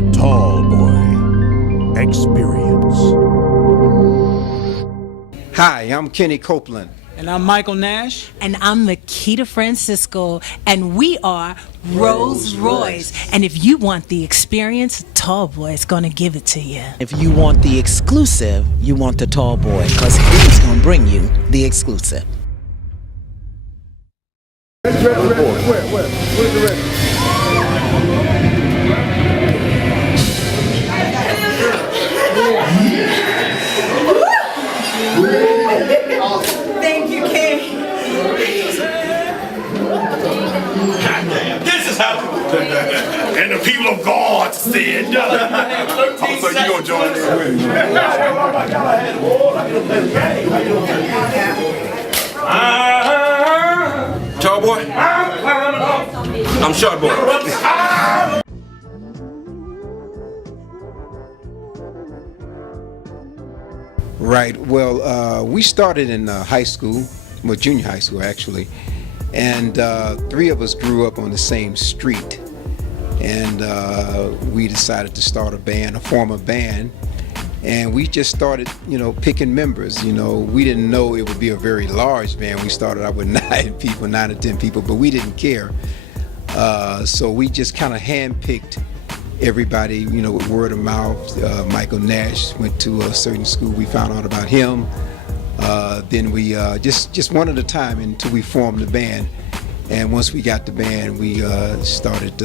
The Tall Boy Experience. Hi, I'm Kenny Copeland. And I'm Michael Nash. And I'm Makita Francisco. And we are Royce. And if you want the experience, Tall Boy is going to give it to you. If you want the exclusive, you want the Tall Boy, because he's going to bring you the exclusive. Where's the record? Thank you, King. This is how. And the people of God said. Oh, so you gonna join in with me? Tall boy. I'm short boy. Right. Well, we started in high school, well, junior high school actually, and three of us grew up on the same street, and we decided to start a band, form a band, and we just started, picking members. We didn't know it would be a very large band. We started out with 9 or 10 people, but we didn't care. So we just kind of handpicked everybody, with word of mouth. Michael Nash went to a certain school. We found out about him. Then we just one at a time until we formed the band. And once we got the band, we started,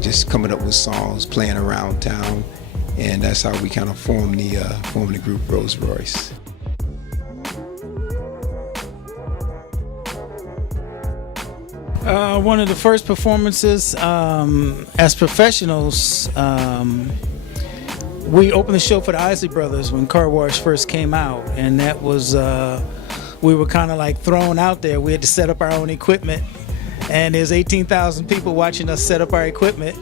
just coming up with songs, playing around town, and that's how we kind of formed the group Rolls Royce. One of the first performances as professionals, we opened the show for the Isley Brothers when Car Wash first came out, and that was, we were kind of like thrown out there. We had to set up our own equipment, and there's 18,000 people watching us set up our equipment,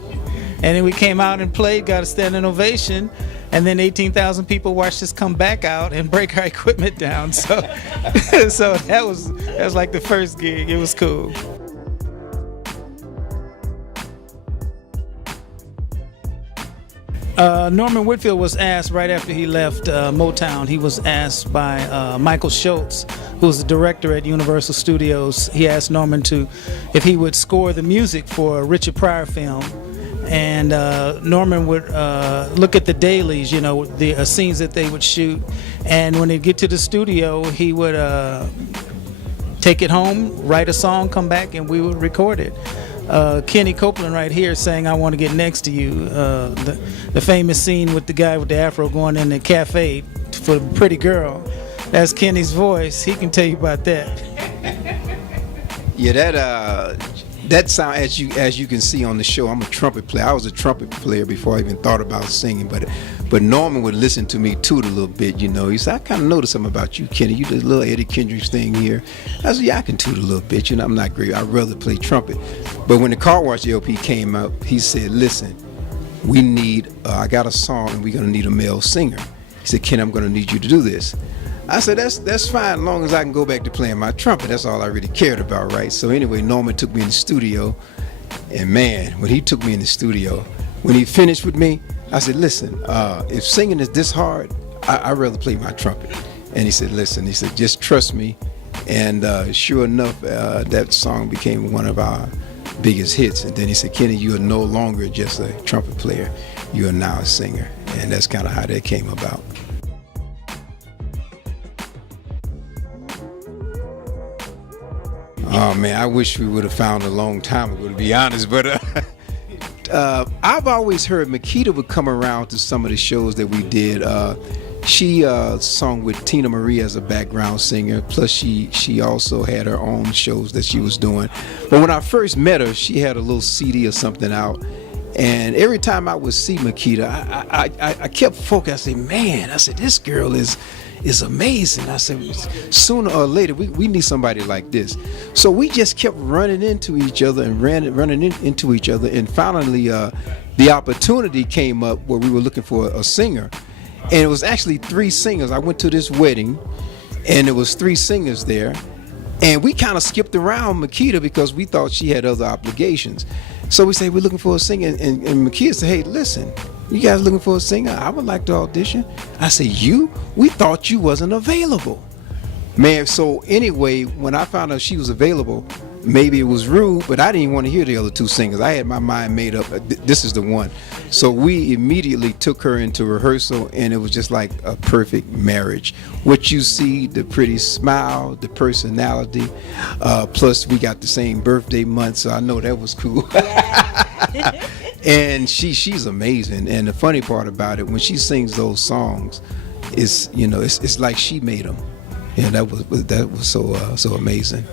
and then we came out and played, got a standing ovation, and then 18,000 people watched us come back out and break our equipment down. So, so that was like the first gig. It was cool. Norman Whitfield was asked right after he left Motown. He was asked by Michael Schultz, who's the director at Universal Studios. He asked Norman if he would score the music for a Richard Pryor film. And Norman would look at the dailies, the scenes that they would shoot. And when they get to the studio, he would take it home, write a song, come back, and we would record it. Kenny Copeland right here saying, "I Want to Get Next to You," the famous scene with the guy with the afro going in the cafe for the pretty girl. That's Kenny's voice. He can tell you about that. Yeah, that sound, as you can see on the show, I'm a trumpet player. I was a trumpet player before I even thought about singing, but Norman would listen to me toot a little bit, He said, "I kind of noticed something about you, Kenny. You did a little Eddie Kendricks thing here." I said, "Yeah, I can toot a little bit. I'm not great. I'd rather play trumpet." But when the Car Wash LP came out, he said, "Listen, we need, I got a song and we're going to need a male singer." He said, "Kenny, I'm going to need you to do this." I said, that's fine, as long as I can go back to playing my trumpet. That's all I really cared about, right? So anyway, Norman took me in the studio, and man, when he took me in the studio, when he finished with me, I said, "Listen, if singing is this hard, I'd rather play my trumpet." And he said, "Listen," he said, "just trust me." And sure enough, that song became one of our biggest hits. And then he said, "Kenny, you are no longer just a trumpet player. You are now a singer." And that's kind of how that came about. Oh man, I wish we would have found a long time ago, to be honest. But I've always heard Makita would come around to some of the shows that we did. She sung with Tina Marie as a background singer. Plus, she also had her own shows that she was doing. But when I first met her, she had a little CD or something out. And every time I would see Makita, I kept focusing. I said, "Man," I said, "this girl is amazing." I said, "Sooner or later, we need somebody like this." So we just kept running into each other and running into each other. And finally, the opportunity came up where we were looking for a singer. And it was actually 3 singers. I went to this wedding, and there was 3 singers there. And we kind of skipped around Makita because we thought she had other obligations. So we say we're looking for a singer, and Makia said, hey, listen, you guys looking for a singer? I would like to audition. I said, you? We thought you wasn't available. Man, so anyway, when I found out she was available, maybe it was rude, but I didn't even want to hear the other two singers. I had my mind made up. This is the one. So we immediately took her into rehearsal, and it was just like a perfect marriage. What you see, the pretty smile, the personality, plus we got the same birthday month, so I know that was cool. Yeah. And she's amazing. And the funny part about it, when she sings those songs, it's, you know, it's like she made them. And that was so amazing.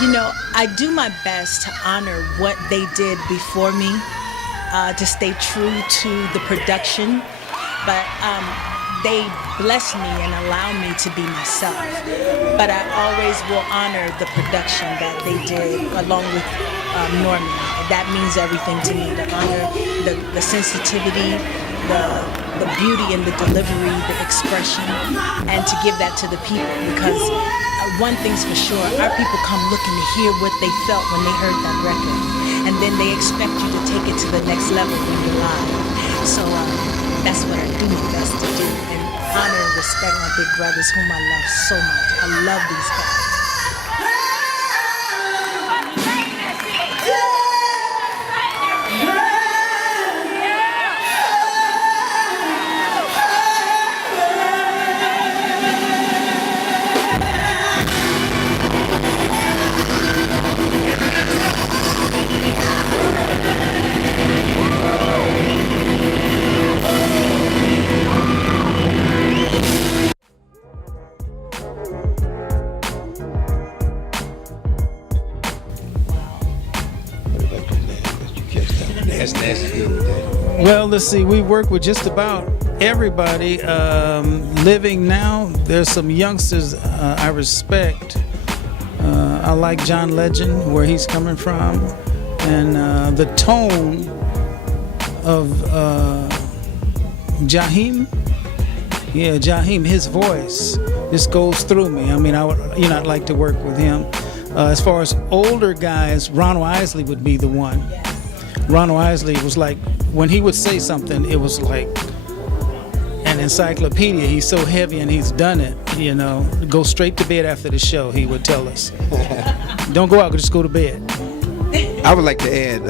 You know, I do my best to honor what they did before me, to stay true to the production, but they bless me and allow me to be myself. But I always will honor the production that they did along with Norman. That means everything to me, to honor the sensitivity, the beauty in the delivery, the expression, and to give that to the people, because one thing's for sure, our people come looking to hear what they felt when they heard that record, and then they expect you to take it to the next level when you're live. So that's what I do my best to do, and honor and respect my big brothers whom I love so much. I love these guys. Well, let's see. We work with just about everybody. Living now, there's some youngsters I respect. I like John Legend, where he's coming from, and the tone of Jaheim. Yeah, Jaheim. His voice just goes through me. I mean, I'd like to work with him. As far as older guys, Ronald Isley would be the one. Ronald Isley was like, when he would say something, it was like an encyclopedia. He's so heavy and he's done it, you know. Go straight to bed after the show, he would tell us. Don't go out, just go to bed. I would like to add,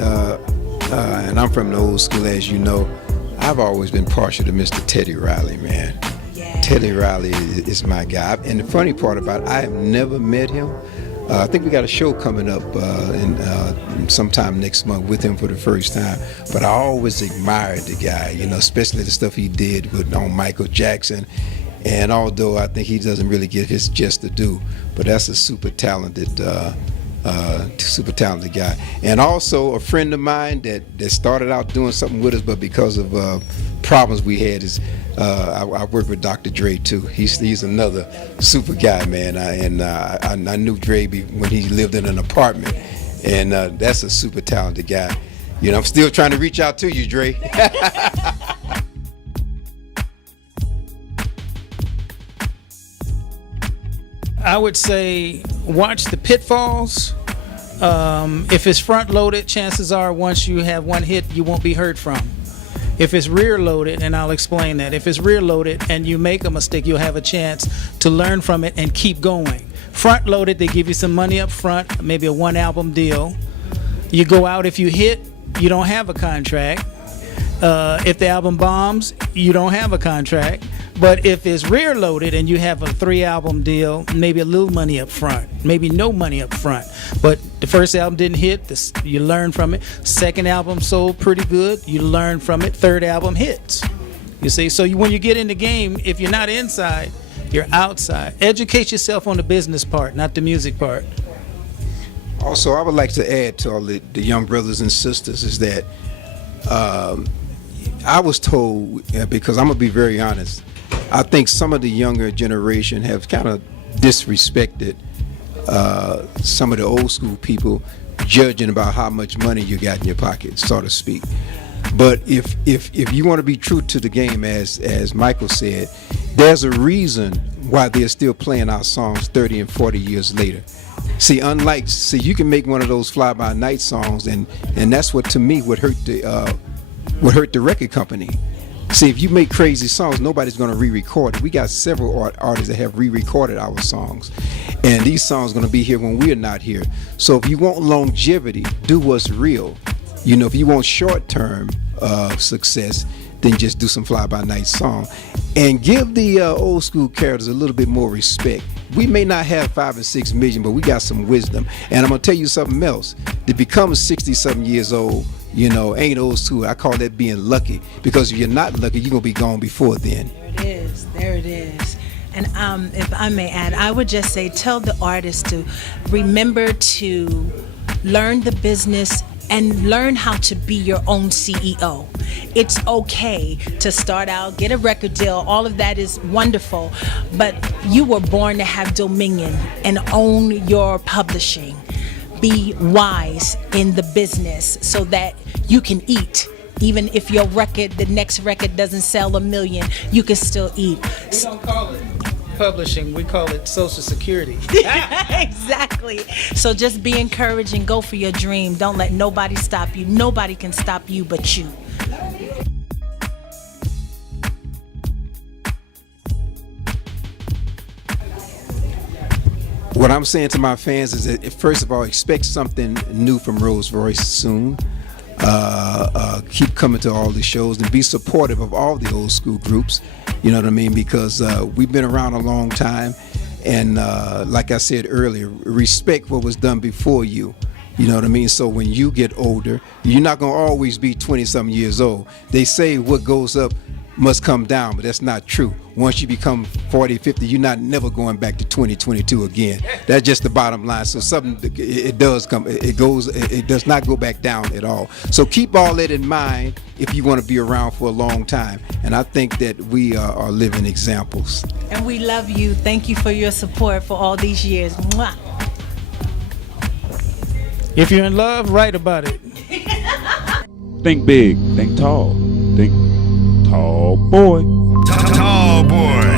and I'm from the old school, as you know, I've always been partial to Mr. Teddy Riley, man. Yeah. Teddy Riley is my guy. And the funny part about it, I have never met him. I think we got a show coming up sometime next month with him for the first time. But I always admired the guy, you know, especially the stuff he did on Michael Jackson. And although I think he doesn't really get his just due, but that's a super talented guy. And also a friend of mine that started out doing something with us, but because of problems we had, is I work with Dr. Dre too. He's another super guy, man. I knew Dre when he lived in an apartment, and that's a super talented guy. You know, I'm still trying to reach out to you, Dre. I would say watch the pitfalls. If it's front loaded, chances are once you have one hit, you won't be heard from. If it's rear loaded, and I'll explain that. If it's rear loaded and you make a mistake, you'll have a chance to learn from it and keep going. Front loaded, they give you some money up front, maybe a 1 album deal. You go out, if you hit, you don't have a contract. If the album bombs, you don't have a contract. But if it's rear loaded and you have a 3 album deal, maybe a little money up front, maybe no money up front. But the first album didn't hit, you learn from it. Second album sold pretty good, you learn from it. Third album hits. You see, so when you get in the game, if you're not inside, you're outside. Educate yourself on the business part, not the music part. Also, I would like to add to all the young brothers and sisters is that I was told, because I'm going to be very honest, I think some of the younger generation have kind of disrespected some of the old school people, judging about how much money you got in your pocket, so to speak. But if you want to be true to the game, as Michael said, there's a reason why they're still playing our songs 30 and 40 years later. See, you can make one of those fly-by-night songs, and that's what, to me, would hurt the record company. See, if you make crazy songs, nobody's going to re-record it. We got several artists that have re-recorded our songs, and these songs are going to be here when we're not here. So if you want longevity, do what's real. You know, if you want short-term success, then just do some fly-by-night song, and give the old school characters a little bit more respect. We may not have 5 or 6 million, but we got some wisdom. And I'm gonna tell you something else. To become 60-something years old, you know, ain't old school. I call that being lucky, because if you're not lucky, you're gonna be gone before then. There it is. And if I may add, I would just say, tell the artists to remember to learn the business and learn how to be your own CEO. It's okay to start out, get a record deal, all of that is wonderful, but you were born to have dominion and own your publishing. Be wise in the business so that you can eat. Even if your record, the next record doesn't sell 1 million, you can still eat. We don't call it publishing, we call it Social Security. Exactly. So just be encouraged and go for your dream. Don't let nobody stop you. Nobody can stop you but you. What I'm saying to my fans is that, first of all, expect something new from Royce soon. Keep coming to all the shows and be supportive of all the old school groups. You know what I mean? Because we've been around a long time, and like I said earlier, respect what was done before you. You know what I mean? So when you get older, you're not going to always be 20-something years old. They say what goes up must come down, but that's not true. Once you become 40, 50, you're not never going back to 2022 again. That's just the bottom line. So something, it does not go back down at all. So keep all that in mind if you want to be around for a long time. And I think that we are living examples. And we love you. Thank you for your support for all these years. Mwah. If you're in love, write about it. Think big, think tall, think tall boy. Tall boy.